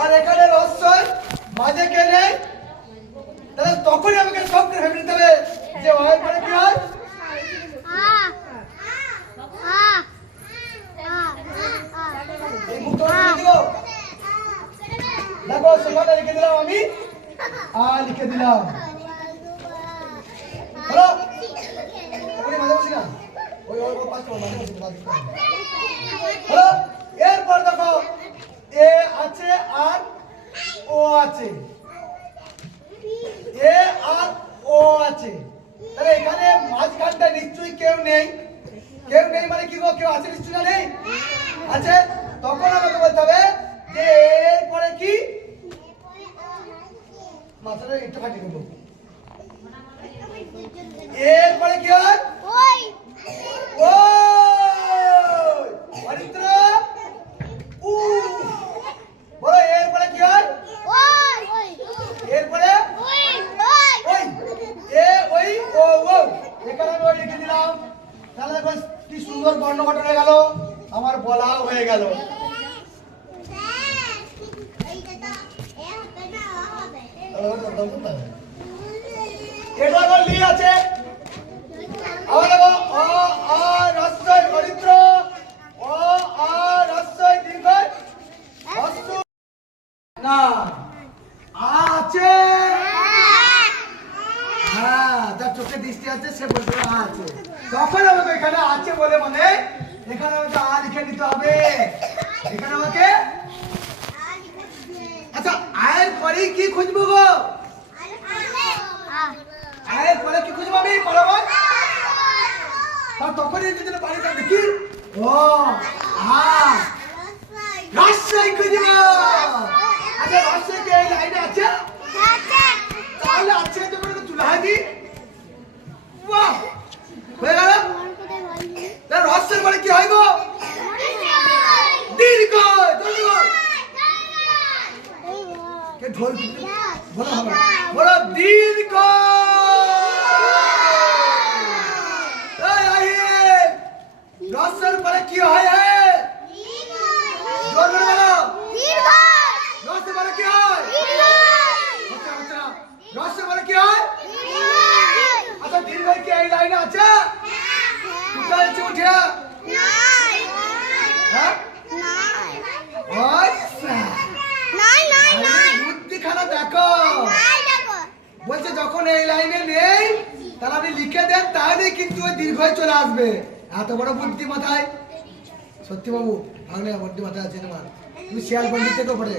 আর এখানে রহস্যই মাঝে কে নেই, তাহলে তখনই আমাকে সব করে ভেবে নিতে হবে যে ওয়ের পরে কি হয়। এই মুখটা লিখে দিব। দেখো সেখানে লিখে দিলাম আমি, আর লিখে দিলাম হলো। ওখানে মাঝে বসি না, ওই ওই পাঁচটা মাঝে বসি হলো। এরপর দেখো এ আছে আর ও আছে, এ আর ও আছে, তাহলে এখানে মাঝখানটা নিশ্চয়ই কেউ নেই। কেউ নেই মানে কি গো, কেউ আছে নিশ্চয়ই না নেই আছে। তখন আমাকে বলতে হবে যে এর পরে কি, মাথাটা একটু কাটি দেবো। এর পরে কি হয়, ওই অরিত্র উ বলো। এর পরে কি হয়, এরপরে ওই এ ওই ও ও, এখানে আমি ওই লিখে দিলাম। তাহলে বেশ কি সুন্দর বর্ণ গঠন হয়ে গেল, আমার বলাও হয়ে গেল। এটা আবার লি আছে, আবার দেখো অ আ হ্রস্বই অরিত্র, অ আ হ্রস্বই দীর্ঘই হস্ত না আছে। হ্যাঁ, যার চোখে দৃষ্টি আছে সে বলতে আছে। তখন আমাকে এখানে আছে বলে মানে এখানে আমাকে আ লিখে নিতে হবে। এখানে আমাকে আচ্ছা আয়ের পরে কি খুঁজবো গো, আয়ের পরে কি খুঁজবো আমি বরাবর। তখনই যদি পানিটা দেখি ও আ রহস্যই খুঁজবো। আচ্ছা রহস্যই কি এই লাইনে আছে, তাহলে আছে যখন তুলা দি বাহ হয়ে গেল। তাহলে রহস্যের পরে কি হয় গো, দীর্ঘ। কে ঢোল বলো হবে বলো দীর্ঘ। রহস্যের পরে কি হয়, জোর করে বলো রহস্যের পরে কি হয়, রহস্যের পরে কি হয়। আচ্ছা দীর্ঘ কি এই লাইনে আছে, কোথায় আছে উঠিয়া, হ্যাঁ বুদ্ধি খানা দেখো। বলছে যখন এই লাইনে নেই তাহলে আপনি লিখে দেন, তাহলে কিন্তু ওই দীর্ঘই চলে আসবে। এত বড় বুদ্ধি মাথায়, সত্যি বাবু ভাঙলে বুদ্ধি মাথায় আছে তোমার। তুমি শিয়াল পন্ডিত থেকে পড়ে